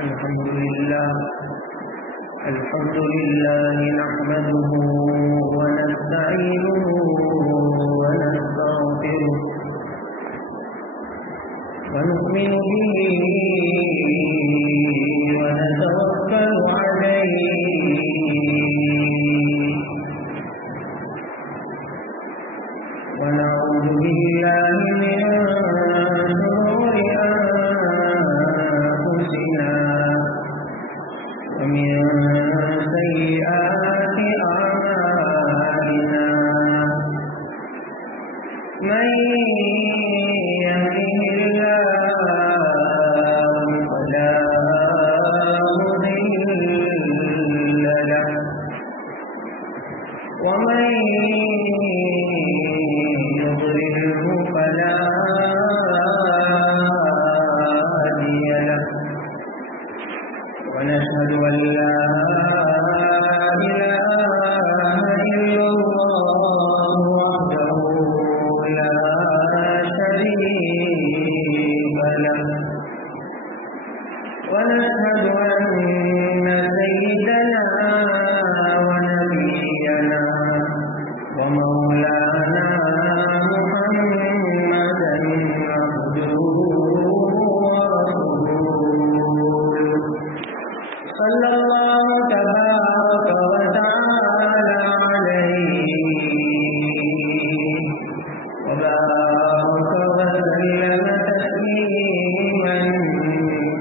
الحمد لله نحمده ونستعينه ونستغفره ونؤمن به ونتوكل عليه ونعوذ بالله من شرور أنفسنا ومن سيئات أعمالنا من يهده الله فلا مضل له ومن يضلله فلا هادي له ونشهد أن لا إله إلا الله وحده لا شريك له ونشهد أن سيدنا ونبينا ومولانا محمدا عبده ورسوله صلى الله تبارك وتعالى عليه وبارك وسلم تسليما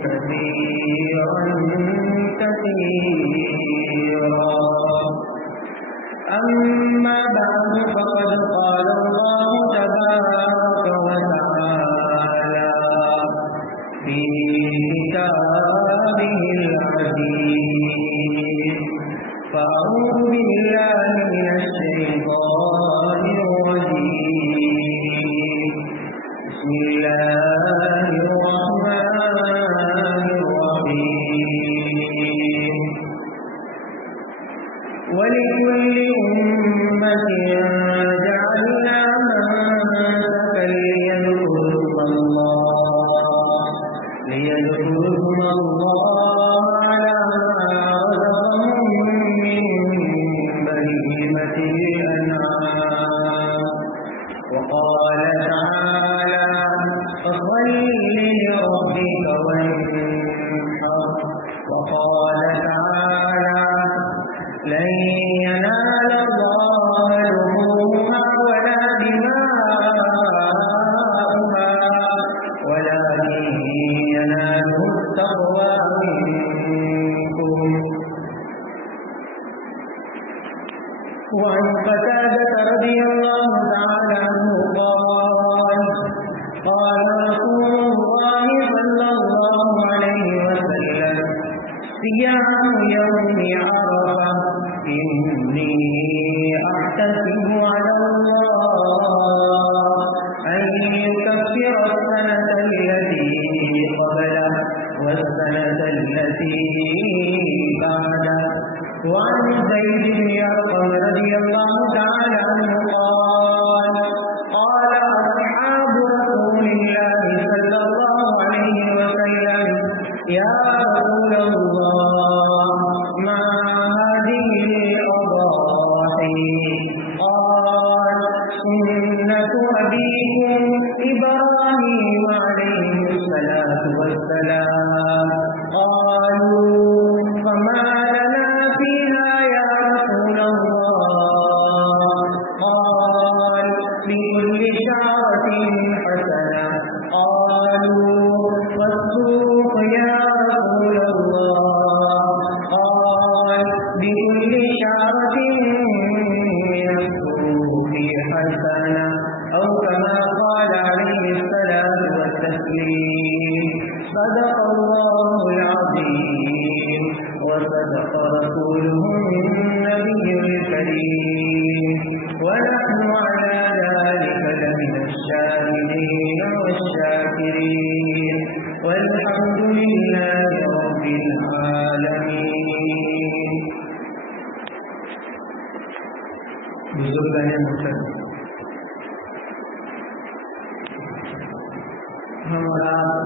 كثيرا كثيرا أما بعد فقد قال الله تبارك وتعالى في كتابه العزيز فأعوذ بالله من الشيطان الرجيم بسم الله الرحمن الرحيم ولكل أمة جعلنا منسكا ليذكروا الله على ما رزقهم من بهيمة الأنعام وقال تعالى فصل لربك وانحر وقال تعالى لن ينال الله لحومها ولا دماؤها ولكن يناله التقوى منكم. وعن قتادة رضي الله تعالى عنه قال رسول الله صلى الله عليه وسلم صيام يوم عرفة إني أحتسب على الله أن يكفر السنة التي قبله والسنة التي بعده. وعن زيد بن أرقم رضي الله تعالى عنه قال أصحاب رسول الله صلى الله عليه وسلم يا رسول الله ما هذه الأضاحي؟ قال سنة أبيكم إبراهيم عليه الصلاة والسلام. قالوا فما لنا فيها يا رسول الله؟ قال لكل شعرة حسنة. قالوا والسوق يا رسول الله؟ قال بكل شعرة من السوق حسنة أو كما قال عليه الصلاة والتسليم. صدق الله العظيم وصدق رسوله النبي الكريم ونحن على ذلك لمن الشاهدين والشاكرين والحمد لله رب العالمين. بزرگان محترم ہم آپ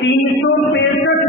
365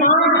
5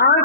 8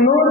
9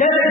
10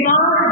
5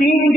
3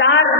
4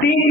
3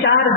4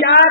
4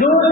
2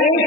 1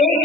1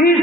20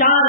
4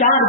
4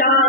4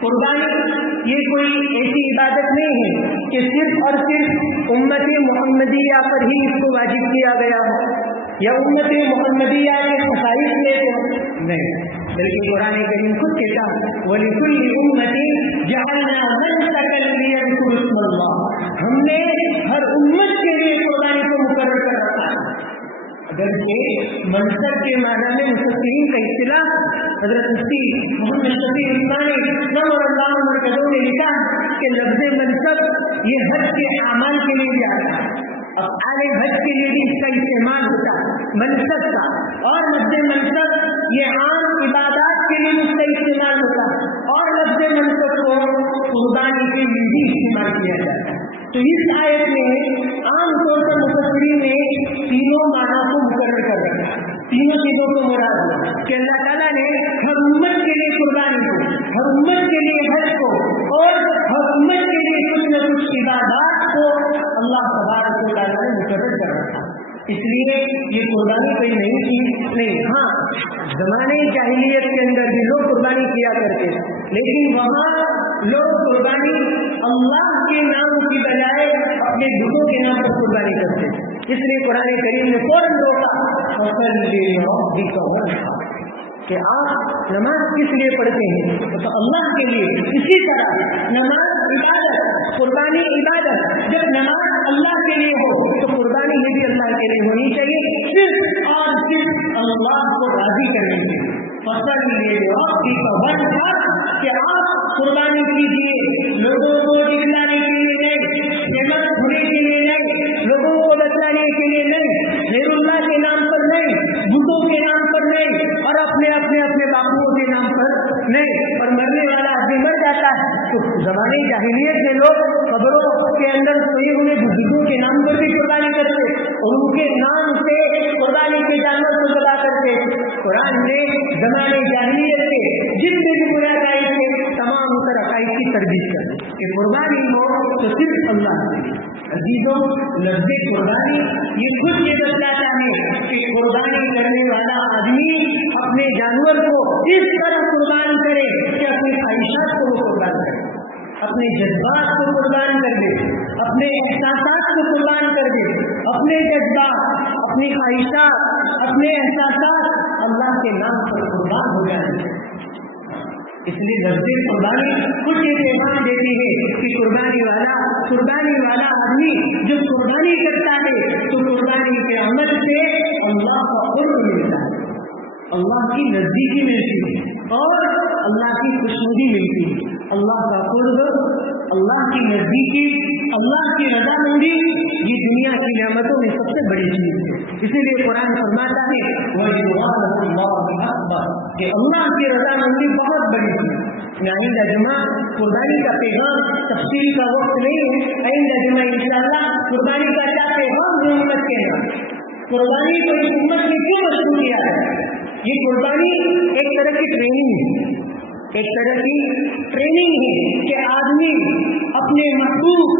قربانی یہ کوئی ایسی عبادت نہیں ہے کہ صرف اور صرف امت محمدیہ پر ہی اس کو واجب کیا گیا ہو یا امت محمدیہ کے خصائص میں نہیں، بلکہ قرآن کریم خود کہتا وَلِكُلِّ أُمَّةٍ جَعَلْنَا مَنسَكًا لِيَذْكُرُوا اسْمَ اللَّهِ، ہم نے ہر امت کے لیے قربانی کو مقرر کر رکھا ہے۔ اگرچہ منصب کے معنی میں مفسرین کا اصطلاح حضرت مفتی محمد شفیع عثمانی رضی اللہ عنہ نے لکھا کہ لفظ منصب یہ حج کے اعمال کے لیے بھی آتا ہے، افعال حج کے لیے بھی اس کا استعمال ہوتا ہے منصب کا، اور لفظ منصب یہ عام عبادات کے لیے اس کا استعمال ہوتا ہے، اور لفظ منصب کو قربانی کے لیے بھی استعمال کیا جاتا ہے۔ تو اس آیت میں عام طور پر مفسرین نے تینوں معنی کو مقرر کر رکھا، تینوں چیزوں کو مراد ہے کہ اللہ تعالیٰ نے ہر امت کے لیے قربانی کو، ہر امت کے لیے حج کو، اور ہر امت کے لیے کچھ نہ کچھ عبادات کو اللہ تبارک و تعالیٰ نے مقرر کر رکھا۔ اس لیے یہ قربانی کوئی نئی چیز نہیں، ہاں زمانے جاہلیت کے اندر بھی لوگ قربانی کیا کرتے، لیکن وہاں لوگ قربانی اللہ کے نام کی بجائے اپنے بتوں کے نام پر قربانی کرتے، اس لیے قرآن کریم نے فوراً روکا کہ آپ نماز کس لیے پڑھتے ہیں تو اللہ کے لیے، اسی طرح نماز عبادت، قربانی عبادت، جب نماز اللہ کے لیے ہو تو قربانی یہ بھی اللہ کے لیے ہونی چاہیے، صرف اور صرف اللہ کو راضی کرنے کے لیے۔ فصل یہ کہ آپ قربانی کیجیے، لوگوں کو دکھلانے کے لیے نہیں، فیمس ہونے کے لیے نہیں، لوگوں کو بتلانے کے لیے نہیں، غیر اللہ کے نام پر نہیں، بتوں کے نام پر نہیں، اور اپنے باپوؤں کے نام پر نہیں، اور مرنے والا آدمی مر جاتا ہے تو زمانے جاہلیت میں لوگ قبروں کے اندر سوئے ہوئے بزرگوں کے نام پر بھی قربانی کرتے اور ان کے نام سے قربانی کے جانور کو ذبح کرتے۔ قرآن نے زمانے جاہلیت کے جتنے بھی برے عقائد تھے تمام اتر عقائد کی تردید کر دی کہ قربانی ہو تو صرف اللہ سے۔ عزیزوں، لفظ قربانی یہ خود یہ بتلاتا ہے کہ قربانی کرنے والا آدمی اپنے جانور کو اس طرح قربان کرے کہ اپنی خواہشات کو وہ قربان کرے، اپنے جذبات کو قربان کر دے، اپنے احساسات کو قربان کر دے، اپنے جذبات، اپنی خواہشات، اپنے احساسات اللہ کے نام پر قربان ہو جائیں۔ اس لیے لفظ قربانی کچھ یہ پیغام دیتی ہے کہ قربانی والا آدمی جو قربانی کرتا ہے تو قربانی کے عمل سے اللہ کا قرب ملتا ہے، اللہ کی نزدیکی ملتی ہے اور اللہ کی خوشنودی ملتی ہے۔ اللہ کا قرب، اللہ کی نزدیکی، اللہ کی رضامندی یہ دنیا کی نعمتوں میں سب سے بڑی چیز ہے۔ اسی لیے قرآن فرماتا ہے کہ اللہ کی رضامندی بہت بڑی چیز۔ آئندہ جمعہ قربانی کا پیغام تفصیل کا وقت نہیں ہے، آئندہ جمعہ انشاءاللہ قربانی کا کیا پیغام ہے امت کے نام، قربانی کو اس امت نے کیوں مشہور کیا ہے۔ یہ قربانی ایک طرح کی ٹریننگ ہے، ایک طرح کی ٹریننگ ہے کہ آدمی اپنے محبوب،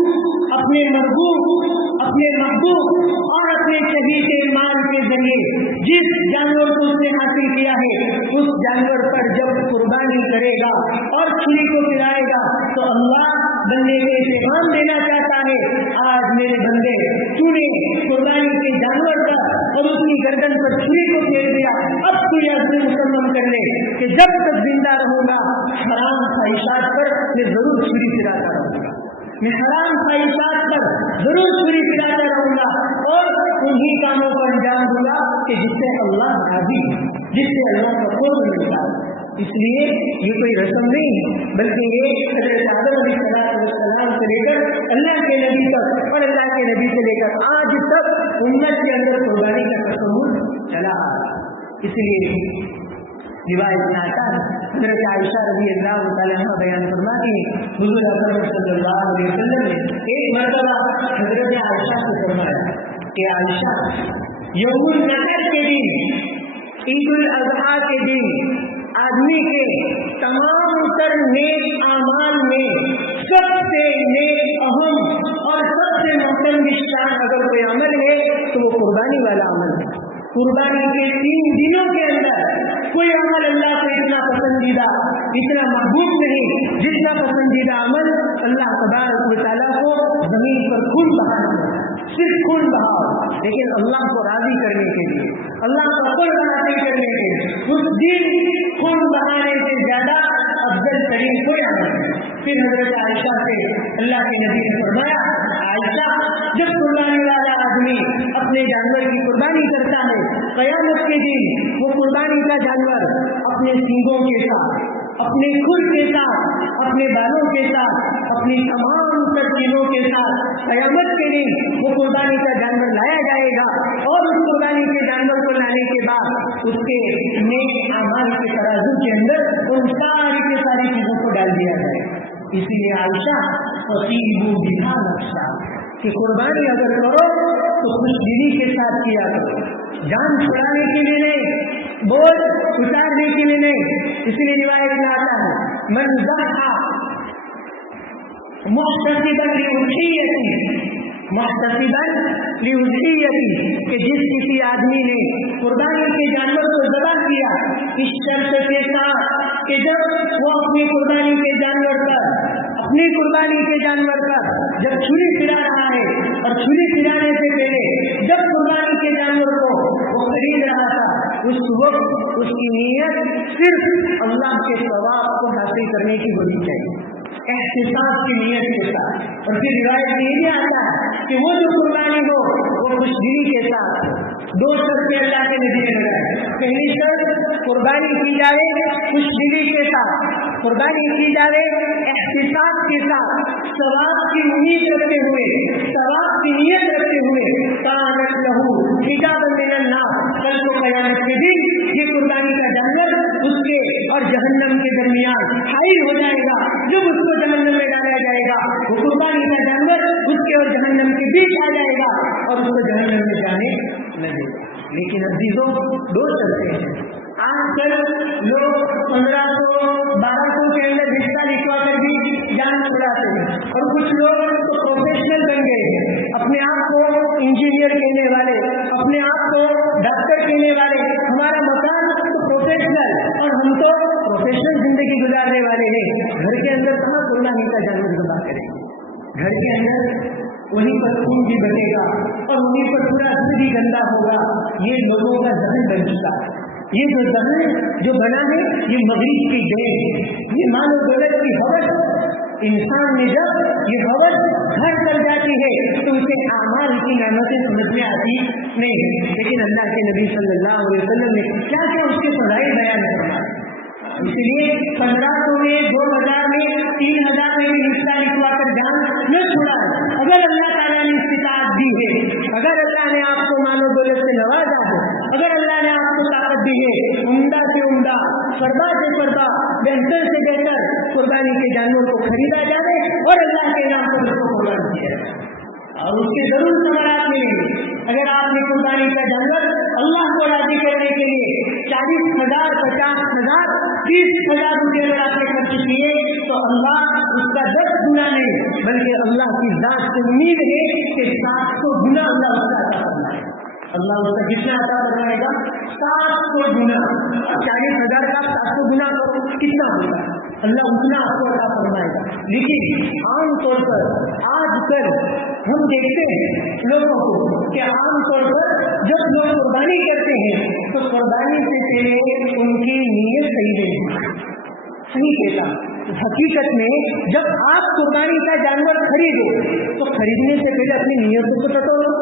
اپنے مرغوب، اپنے محبوب اور اپنے چہیتے مال کے ذریعے جس جانور کو اس نے حاصل کیا ہے اس جانور پر جب قربانی کرے گا اور چھری کو پلائے گا تو اللہ بندے کو پیغام دینا چاہتا ہے، آج میرے بندے تو نے قربانی کے جانور پر اور اس کی گردن پر چھری کو پھیر دیا، اب تو یہ عزم مسلم کر لے کہ جب تک زندہ رہوں گا حرام خواہشات پر میں ضرور چھری پھراتا رہوں گا، میں حرام خواہشات پر ضرور چھری پھراتا رہوں گا اور انہی کاموں کو انجام دوں گا کہ جس سے اللہ راضی ہے، جس سے اللہ کا قرب ملتا ہے۔ اس لیے یہ کوئی رسم نہیں ہے بلکہ یہ حضرت آدم علیہ السلام سے لے کر اللہ کے نبی تک اور اللہ کے نبی سے لے کر آج تک امت کے اندر قربانی کا تصور چلا آ رہا ہے۔ اس لیے روایت میں آتا ہے حضرت عائشہ رضی اللہ تعالیٰ عنہ بیان فرماتی ہیں حضور اکرم صلی اللہ علیہ وسلم نے ایک مرتبہ حضرت عائشہ سے فرمایا کہ عائشہ یوم النحر کے دن، عید الاضحیٰ کے دن آدمی کے تمام تر نیک اعمال میں سب سے نیک، اہم اور سب سے محترم شان اگر کوئی عمل ہے تو وہ قربانی والا عمل ہے۔ قربانی کے 3 دنوں کے اندر کوئی عمل اللہ کو اتنا پسندیدہ، اتنا محبوب نہیں جتنا پسندیدہ عمل اللہ تبارک و تعالیٰ کو زمین پر خون بہانا ہے، صرف خون بہاؤ، لیکن اللہ کو راضی کرنے کے لیے، اللہ کو قرب حاصل کرنے کے لیے اس دن خون بہانے سے زیادہ افضل ترین کوئی عمل ہے۔ پھر حضرت عائشہ سے اللہ کے نبی نے فرمایا، عائشہ جب قربانی والا آدمی اپنے جانور کی قربانی کرتا ہے، قیامت کے دن وہ قربانی کا جانور اپنے سینگوں کے ساتھ، اپنے کھل کے ساتھ، اپنے بالوں کے ساتھ، اپنی تمام تر چیزوں کے ساتھ قیامت کے دن وہ قربانی کا جانور لایا جائے گا، اور اس قربانی کے جانور کو لانے کے بعد اس کے نیک اعمال کے ترازو کے اندر ان ساری کی ساری چیزوں کو ڈال دیا جائے گا۔ اسی لیے عائشہ وَقِيبُوا بِهَا نَفْسًا کہ قربانی اگر کرو تو خوش دلی کے ساتھ کیا کرو، جان چھڑانے کے لیے نہیں، بوجھ اتارنے کے لیے نہیں۔ اس لیے روایت میں آتا ہے من ضحى محتسبا لأضحیتی کہ جس کسی آدمی نے قربانی کے جانور کو ذبح کیا اس شرط کے ساتھ کہ جب وہ اپنی قربانی کے جانور پر جب چھری پھرا رہا ہے، اور چھری پھرانے سے پہلے جب قربانی کے جانور کو وہ خرید رہا تھا، اس وقت اس کی نیت صرف اللہ کے ثواب کو حاصل کرنے کی ہونی چاہیے، احتساب کی نیت کے ساتھ۔ اور پھر روایت میں یہ بھی آتا ہے کہ وہ جو قربانی ہو وہ خوش دلی کے ساتھ، دو شرطیں اللہ کے نبی نے لگائے۔ پہلی شرط قربانی کی جائے خوش دلی کے ساتھ، قربانی کی جائے احتساب کے ساتھ، ثواب کی امید رکھتے ہوئے، ثواب کی نیت رکھتے ہوئے، کانت لہو حجابا من النار، کل کو قیامت کے دن یہ قربانی کا جانور اس کے اور جہنم کے درمیان حائل ہو جائے گا۔ جب اس کو جہنم میں ڈالا جائے گا وہ قربانی کا جانور اس کے اور جہنم کے بیچ آ جائے گا اور اس کو جہنم میں جانے نہ دے گا۔ لیکن عزیزوں دو شرطیں ہیں۔ آج کل لوگ 1500-1200 کے اندر رشتہ لکھوا کر بھی جان چھڑاتے ہیں، اور کچھ لوگ تو پروفیشنل بن گئے ہیں، اپنے آپ کو انجینئر کہنے والے، اپنے آپ کو ڈاکٹر کہنے والے، ہمارا مکان تو پروفیشنل اور ہم تو پروفیشنل زندگی گزارنے والے ہیں۔ گھر کے اندر کہاں قربانی کا جانور ذبح کریں گے؟ گھر کے اندر وہیں پر خون بھی بنے گا اور وہیں پر پورا دل بھی گندا ہوگا۔ یہ لوگوں کا ذہن بن چکا ہے۔ یہ جو ذہن جو بنا ہے یہ مغرب کی گیم ہے، یہ مال و دولت کی ہوس۔ انسان میں جب یہ ہوس گھر کر جاتی ہے تو اسے اعمال کی نعمتیں سمجھ میں آتی نہیں۔ لیکن اللہ کے نبی صلی اللہ علیہ وسلم نے کیا کیا اس کے فضائل بیان فرمائے۔ اس لیے 1500 میں، 2000 میں، 3000 میں بھی رشتہ لکھوا کر جان نہ چھوڑا ہے۔ اگر اللہ تعالیٰ نے استطاعت دی ہے، اگر اللہ نے آپ کو مال و دولت سے نوازا ہے، اگر اللہ نے آپ کو طاقت دی ہے، عمدہ سے عمدہ، فردا سے فردا، بہتر سے بہتر قربانی کے جانور کو خریدا جائے اور اللہ کے نام پر اس کو قربان کیا جائے اور اس کے ضرور ثمرات ملیں گے۔ اگر آپ نے قربانی کا جانور اللہ کو راضی کرنے کے لیے 40,000، 50,000، 30,000 روپئے اگر آپ نے خرچ کیے تو اللہ اس کا 10 گنا نہیں بلکہ اللہ کی ذات سے امید ہے کہ 700 گنا اللہ اس کا عطا فرمائے گا۔ اللہ اس کا کتنا عطا فرمائے گا؟ 700 گنا۔ 40,000 کا 700 گنا کتنا ہوگا؟ اللہ اتنا آپ کو عطا فرمائے گا۔ لیکن عام طور پر آج کل ہم دیکھتے ہیں لوگوں کو کہ عام طور پر جب لوگ قربانی کرتے ہیں تو قربانی سے پہلے ان کی نیت صحیح نہیں، صحیح کہتا۔ حقیقت میں جب آپ قربانی کا جانور خریدو تو خریدنے سے پہلے اپنی نیت کو بتاؤ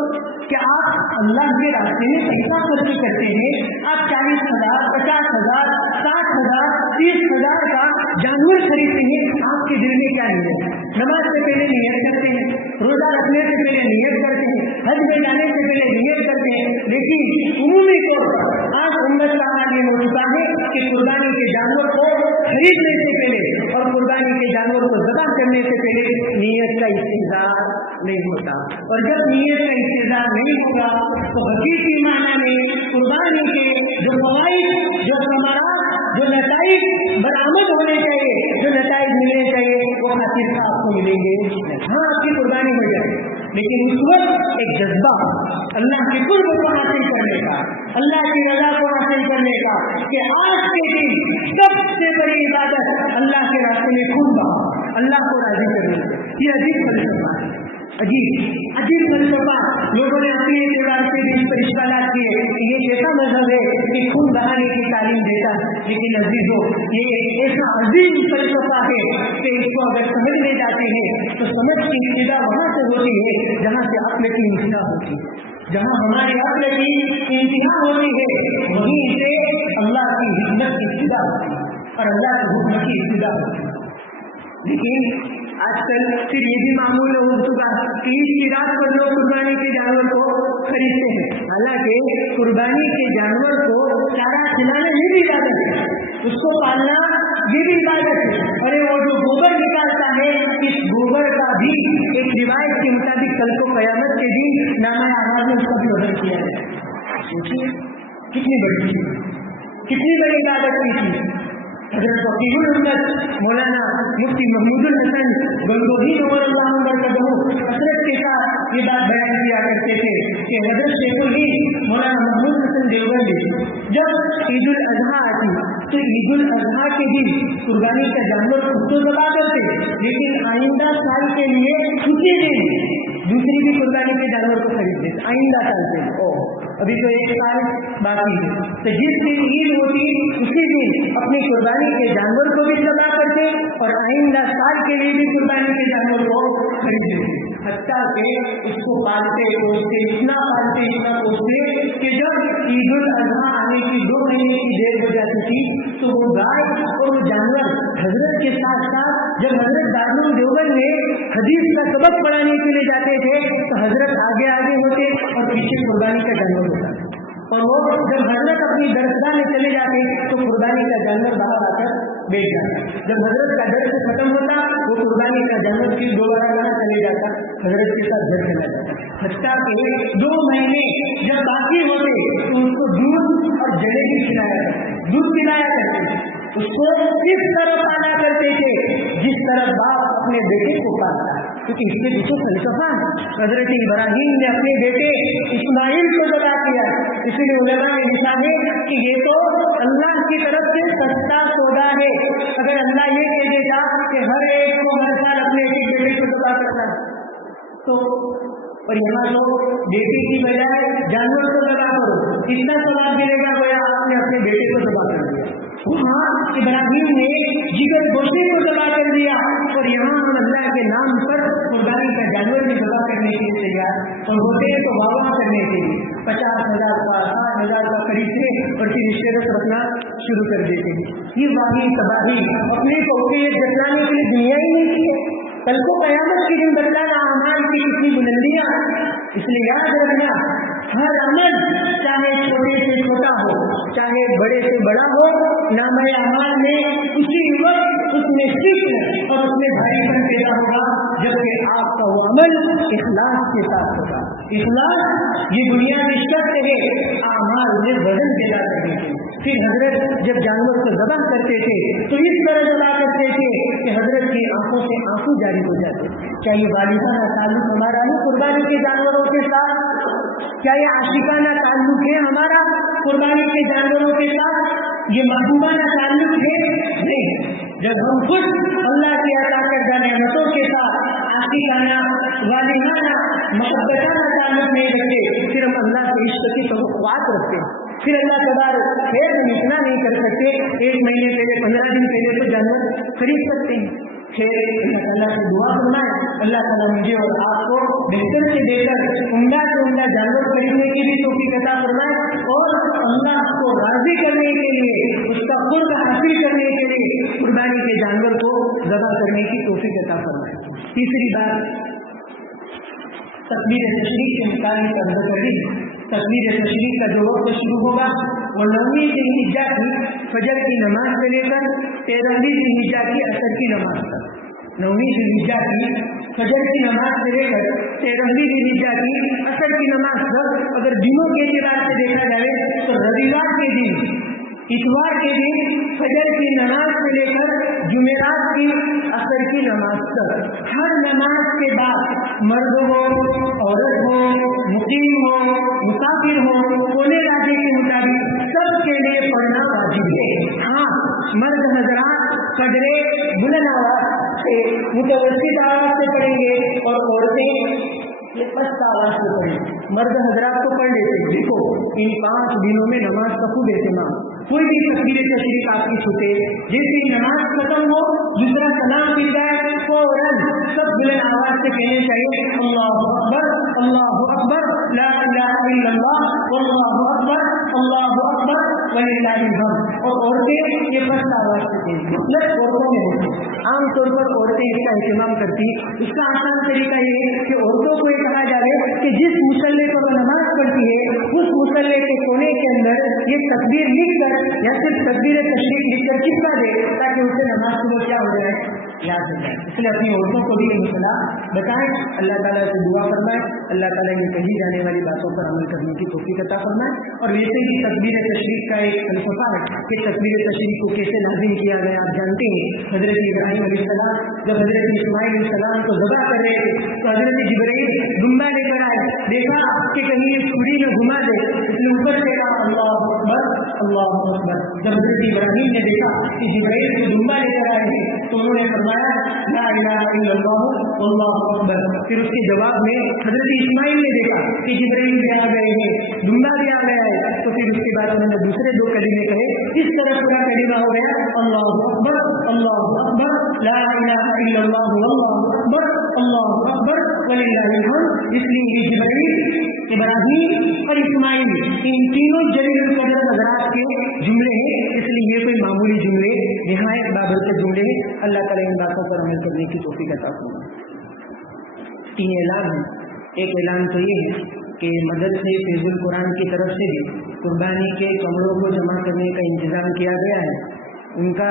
کہ آپ اللہ کے راستے میں پیسہ خرچ کرتے ہیں۔ آپ 40,000، 50,000، 60,000، 30,000 کا جانور خریدتے ہیں، آپ کے دل میں کیا نیت ہے؟ نماز سے پہلے نیت کرتے ہیں، روزہ رکھنے سے پہلے نیت کرتے ہیں، حج میں جانے سے پہلے نیت کرتے ہیں، لیکن عمومی طور پر آج امت کا حال یہ ہو چکا ہے کہ قربانی کے جانور کو خریدنے سے پہلے اور قربانی کے جانور کو ذبح کرنے سے پہلے نیت کا استحضار نہیں ہوتا، اور جب نیت کا استحضار نہیں ہوگا تو حقیقی معنی میں قربانی کے جو فوائد، جو ثمرات، جو نتائج برآمد ہونے چاہیے، جو نتائج ملنے چاہیے وہ خاطر کا آپ کو ملیں گے۔ ہاں آپ کی قربانی ہو جائے لیکن اس وقت ایک جذبہ اللہ کے قرب کو حاصل کرنے کا، اللہ کی رضا کو حاصل کرنے کا کہ آج کے دن سب سے بڑی عبادت اللہ کو راضی کرنے سے. یہ عجیب فلسفہ ہے, عجیب فلسفہ. لوگوں نے اپنے اعتبار سے بھی اس پر اشکالات کیے کہ یہ کیسا مذہب ہے کہ خون بہانے کی تعلیم دیتا ہے. لیکن عزیزوں, یہ ایسا عظیم فلسفہ ہے کہ اس کو اگر سمجھنے جاتے ہیں تو سمجھ کی ابتدا وہاں سے ہوتی ہے جہاں سے عقل کی انتہا ہوتی ہے. جہاں ہماری عقل کی انتہا ہوتی ہے وہیں سے اللہ کی حکمت کی ابتدا ہوتی ہے اور اللہ کے حکم کی ابتدا ہوتی ہے. لیکن آج کل پھر یہ بھی معمول ہو چکا کہ عید کی رات پر لوگ قربانی کے جانور کو خریدتے ہیں. حالانکہ قربانی کے جانور کو چارہ کھلانا یہ بھی عبادت ہے, اس کو پالنا یہ بھی عبادت ہے. ارے وہ جو گوبر نکالتا ہے, اس گوبر کا بھی ایک روایت کے مطابق کل کو قیامت کے دن نامہ اعمال میں اس کا بھی وزن کیا جائے. سوچیے کتنی بڑی عبادت کی تھی. حضرت وکیل الامت مولانا مفتی محمود الحسن گنگوہی نور اللہ برکتہ حضرت کے ساتھ یہ بات بیان کیا کرتے تھے کہ حضرت شیخ الہند مولانا محمود حسن دیوبندی جب عید الاضحیٰ آتی تو عید الاضحیٰ کے دن قربانی کا جانور خود تو ذبح کرتے, لیکن آئندہ سال کے لیے اسی دن دوسری بھی قربانی کے جانور کو خرید دیتے. آئندہ سال کے ابھی تو ایک سال باقی ہے, تو جس دن عید ہوتی اسی دن اپنی قربانی کے جانور کو بھی ذبح کرتے اور آئندہ سال کے لیے بھی قربانی کے جانور کو خرید دیتے. حتیٰ کہ اس کو پالتے پوستے اتنا پوستے کہ جب عید الاضحیٰ آنے کی 2 مہینے کی دیر ہو جاتی تھی تو وہ گائے اور وہ جانور حضرت کے ساتھ ساتھ جب حضرت دارالعلوم دیوبند میں حدیث کا سبق پڑھانے کے لیے جاتے تھے تو حضرت آگے ہوتے اور پیچھے قربانی کا جانور ہوتا. اور وہ جب حضرت اپنی درسگاہ میں چلے جاتے تو قربانی کا جانور باہر آ کر بیٹھ جاتا. جب حضرت کا درس ختم ہوتا وہ قربانی کا جانور پھر دوبارہ کہاں چلے جاتا, حضرت کے ساتھ گھر چلا جاتا. حتیٰ کہ 2 مہینے جب باقی ہوتے تو اس کو دودھ اور جلیبی پلایا کرتے. اس کو اس طرح پالا کرتے تھے جس طرح باپ اپنے بیٹے کو پالتا ہے, کیونکہ اس کے پیچھے فلسفہ ہے. حضرت ابراہیم نے اپنے بیٹے اسماعیل کو ذبح کیا, اس لیے علماء نے لکھا ہے کہ یہ تو اللہ کی طرف سے سستا سودا ہے. اگر اللہ یہ کہہ دیتا کہ ہر ایک کو ہر سال اپنے ایک بیٹے کو ذبح کرنا تو, اور یہاں تو بیٹے کی بجائے جانور کو ذبح کرو, اتنا ثواب ملے گا گویا آپ نے اپنے بیٹے کو ذبح کر دیا. وہاں ابراہیم نے جگر گوشے کو ذبح کر دیا اور یہاں ہم اللہ کے نام پر قربانی کا جانور بھی ذبح کرنے کے لیے تیار اور ہوتے ہیں تو واہ کرنے کے لیے 50,000 کا 60,000 کا خریدتے اور پھر اشتراک رکھنا شروع کر دیتے ہیں. یہ واقعی تباہی اپنے کو جتلانے کے لیے دنیا ہی نہیں کی ہے. کل کو قیامت کے دن بتلانا اعمال کی کتنی بلندیاں. اس لیے یاد رکھنا ہر عمل چاہے چھوٹے سے چھوٹا ہو چاہے بڑے سے بڑا ہو, نامہ اعمال میں اسی وقت اس میں فکر اور اس میں بھائی پن پیدا ہوگا جبکہ آپ کا وہ عمل اخلاص کے ساتھ ہوگا. اخلاص یہ بنیادی شرط ہے اعمال میں وزن پیدا کرنے کے. پھر حضرت جب جانور کو ذبح کرتے تھے تو اس طرح ذبح کرتے تھے کہ حضرت کی آنکھوں سے آنسو جاری ہو جاتے. کیا یہ والدانہ تعلق ہمارا ہے قربانی کے جانوروں کے ساتھ؟ کیا یہ عاشقانہ تعلق ہے ہمارا قربانی کے جانوروں کے ساتھ؟ یہ محبوبانہ تعلق ہے؟ نہیں. جب ہم خود اللہ کی عطا کردہ نعمتوں کے ساتھ عاشقانہ والدانہ محبتانہ تعلق نہیں رکھتے پھر ہم اللہ کے عشق کی توقعات رکھتے ہیں. پھر اللہ تبارک خیر ہم اتنا نہیں کر سکتے 1 مہینے پہلے 15 دن پہلے تو جانور خرید سکتے ہیں. خیر اللہ تعالیٰ سے دعا فرمائے اللہ تعالیٰ مجھے اور آپ کو بہتر سے بہتر عمدہ سے عمدہ جانور خریدنے کی بھی توفیق عطا فرمائے اور اللہ کو راضی کرنے کے لیے اس کا قرب حاصل کرنے کے لیے قربانی کے جانور کو ذبح کرنے کی توفیق عطا فرمائے. تیسری بات تکبیر تشریق کے متعلق عرض کر دی. تکبیر تشریق کا جو وقت شروع ہوگا وہ 9ویں ذی الحجہ کی فجر کی نماز سے لے کر 13ویں ذی الحجہ کی عصر کی نماز تک. 9ویں ذی الحجہ کی فجر کی نماز سے لے کر 13ویں ذی الحجہ کی عصر کی نماز تک اگر دنوں کے اعتبار سے دیکھا جائے تو رویوار کے دن اتوار کے دن فجر کی نماز سے لے کر جمعرات کی عصر کی نماز تک ہر نماز کے بعد مرد ہو عورت ہو مقیم ہو مسافر ہو کونے راجے کے مطابق سب کے لیے پڑھنا واجب ہے. ہاں مرد حضرات قدرے بلند آواز سے متوسط آواز سے پڑھیں گے اور عورتیں یہ پست آواز سے پڑھیں. مرد حضرات کو پڑھ لیتے. دیکھو ان 5 دنوں میں نماز کا خوب اہتمام. کوئی بھی تکبیر تشریف آپ کی چھوٹے، جیسے نماز ختم ہو دوسرا سلام مل جائے فوراً سب بلند آواز سے کہنے چاہیے اللہ اکبر لا الہ الا اللہ واللہ اکبر اللہ اکبر وللہ الحمد. اور عورتیں یہ پست آواز سے کہیں. مطلب عورتوں میں ہوتی عام طور پر عورتیں اس کا اہتمام کرتی. اس کا آسان طریقہ یہ ہے کہ عورتوں کو یہ کہا جائے کہ جس مسلح پر وہ نماز پڑھتی ہے اس مسلح کے کونے کے اندر یہ تکبیر لکھ کر یا صرف تکبیر تشریف لکھ کر چپکا دے تاکہ اسے نماز کو کیا ہو جائے یاد ہو جائے. اس لیے اپنی عورتوں کو بھی یہ مسئلہ بتائیں. اللہ تعالیٰ سے دعا فرمائے اللہ تعالیٰ یہ کہی جانے والی باتوں پر عمل کرنے کی توفیق عطا فرمائے. اور ویسے ہی تکبیر تشریف کا ایک فلسفہ ہے کہ تکبیر تشریف کو کیسے لازم کیا گیا. آپ جانتے ہیں حضرت ابراہیم علیہ السلام جب حضرت اسماعیل علیہ السلام کو ذبح کر رہے تھے تو حضرت جبرائیل دمبا لے کر آئے. دیکھا کہ کہیں یہ چھری میں گھما دے اس لیے اوپر سے کہا اللہ اکبر اللہ اکبر. جب حضرت ابراہیم نے دیکھا کہ جبرائیل کو دمبا لے کر آئے ہیں تو انہوں نے فرمایا لا الہ الا اللہ واللہ اکبر. پھر اس کے جواب میں حضرت اسماعیل نے دیکھا کہ جبرائیل بھی آ گئے ہیں دمبا بھی آ گیا ہے تو پھر اس کے بعد انہوں نے دوسرے 2 کلمے کہے. اس طرح پورا کلمہ ہو گیا اللہ اکبر لا الہ الا اللہ واللہ اکبر اللہ اکبر وللہ الحمد. اس لیے یہ جبرائیل ابراہیم اور اسماعیل ان تینوں جلیل القدر حضرات کے جملے ہیں. اس لیے یہ کوئی معمولی جملے نہایت بابرکت جملے ہیں. اللہ تعالیٰ ان باتوں پر عمل کرنے کی توفیق عطا فرمائے. 3 اعلان ہیں. ایک اعلان تو یہ ہے کہ مدد سے فیض القرآن کی طرف سے بھی قربانی کے کمروں کو جمع کرنے کا انتظام کیا گیا ہے. ان کا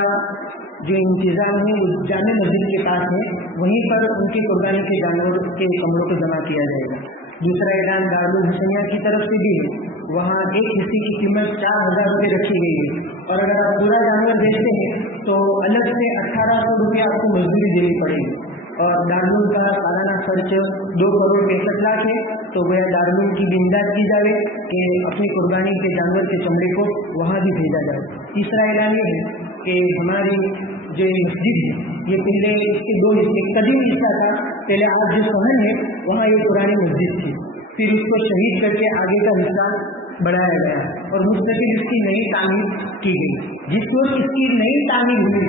جو انتظام ہے وہ جامع مسجد کے پاس ہے وہیں پر ان کی قربانی کے جانوروں کے کمروں کو جمع کیا جائے گا. دوسرا اعلان دارالحسنیہ کی طرف سے بھی ہے. وہاں ایک حصے کی قیمت 4000 روپے رکھی گئی ہے اور اگر آپ پورا جانور بیچتے ہیں تو الگ سے 1800 روپیہ آپ کو مزدوری دینی پڑے گی. اور دارالعلوم کا سالانہ خرچ 2 کروڑ 65 لاکھ ہے. تو وہ دارالعلوم کی بھی امداد کی جائے کہ اپنی قربانی کے جانور کے چمڑے کو وہاں بھی بھیجا جائے. تیسرا اعلان یہ ہے کہ ہماری جو مسجد ہے یہ پہلے اس کے 2 حصے قدیم حصہ تھا. پہلے آج جو سہن ہے وہاں یہ پرانی مسجد تھی. پھر اس کو شہید کر کے آگے کا حصہ بڑھایا گیا اور مستقل اس کی نئی تعمیر کی گئی. جس وقت اس کی نئی تعمیر ہوئی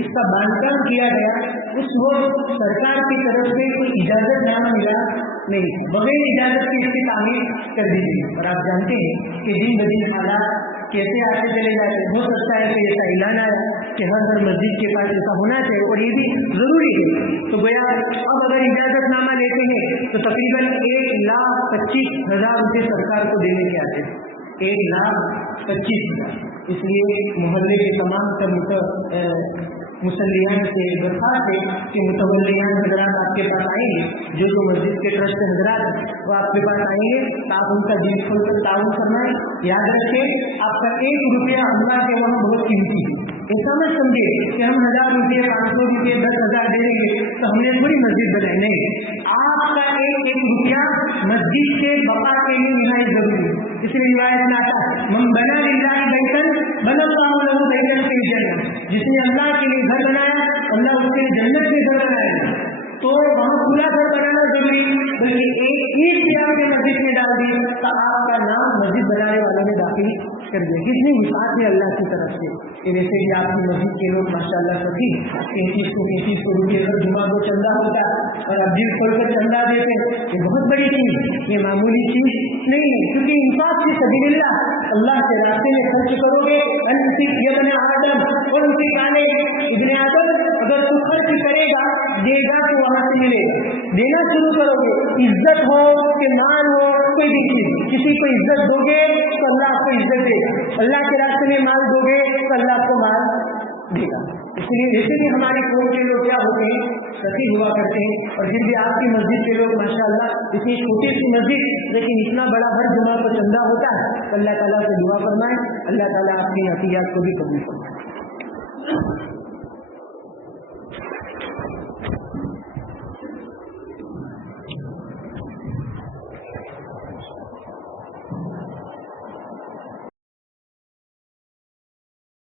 اس کا باندھکام کیا گیا اس وقت سرکار کی طرف سے کوئی اجازت نامہ ملا نہیں. بغیر اجازت کی اس کی تعمیر کر دی گئی. اور آپ جانتے ہیں کہ دن بدن حالات کیسے آتے چلے جاتے. ہو سکتا ہے کہ ایسا اعلان آیا کہ ہر مسجد کے پاس ایسا ہونا چاہیے اور یہ بھی ضروری ہے. تو گویا اب اگر اجازت نامہ لیتے ہیں تو تقریباً 1,25,000 روپے سرکار کو دینے کے آتے ہیں. 1,25,000. اس لیے محلے کے تمام تر مسلیان سے درخواست ہے کہ متولیان حضرات آپ کے پاس آئیں گے. جو مسجد کے ٹرسٹ حضرات وہ آپ کے پاس آئیں گے تو آپ ان کا دل کھول کر تعاون فرمائیں. یاد رکھیں آپ کا 1 روپیہ اللہ کے وہاں بہت قیمتی ہے. ایسا مت سمجھے کہ ہم 1000 روپئے 500 روپئے 10,000 دے دیں گے تو ہم نے تھوڑی مسجد بنائی. نہیں, آپ کا ایک روپیہ مسجد کے بقا کے لیے نہایت ضروری ہے. اس لیے روایت میں آتا ہے من بنا للہ بیتن بنا اللہ له بیتن فی الجنہ. جس نے اللہ کے لیے گھر بنایا اللہ اس کے لیے جنت میں گھر بنایا. تو وہاں پورا گھر بنانا ضروری بلکہ ایک اینٹ بھی آپ نے مسجد میں ڈال دی تو آپ کا نام مسجد بنانے والوں میں داخل کر دیا. کتنی وسعت ہے اللہ کی طرف سے. ویسے بھی آپ کی مسجد کے لوگ ماشاء اللہ سبھی 3300 روپئے ہر جمعہ کو چندہ ہوتا ہے اور اب دل کھول کر چندہ دیتے ہیں. یہ بہت بڑی چیز, یہ معمولی چیز نہیں ہے. کیونکہ انصاف سے سبیل اللہ کے راستے میں خرچ کرو گے. ابن آدم اور ان کے کانے ابن آدم اگر تو خرچ کرے گا دے گا تو وہاں سے ملے گا. دینا شروع کرو گے, عزت ہو کہ مال ہو کوئی بھی چیز, کسی کو عزت دو گے تو اللہ آپ کو عزت دے گا. اللہ کے راستے میں مال دو گے تو اللہ آپ کو مال دے گا. اس لیے جیسے بھی ہماری قوم کے لوگ کیا ہوتے ہیں سخی ہوا کرتے ہیں اور پھر بھی آپ کی مسجد کے لوگ ماشاءاللہ اتنی چھوٹی سی مسجد لیکن اتنا بڑا ہر جمعہ کو چندہ ہوتا ہے. اللہ تعالیٰ سے دعا فرمائیں اللہ تعالیٰ آپ کی عطیات کو بھی قبول فرمائے.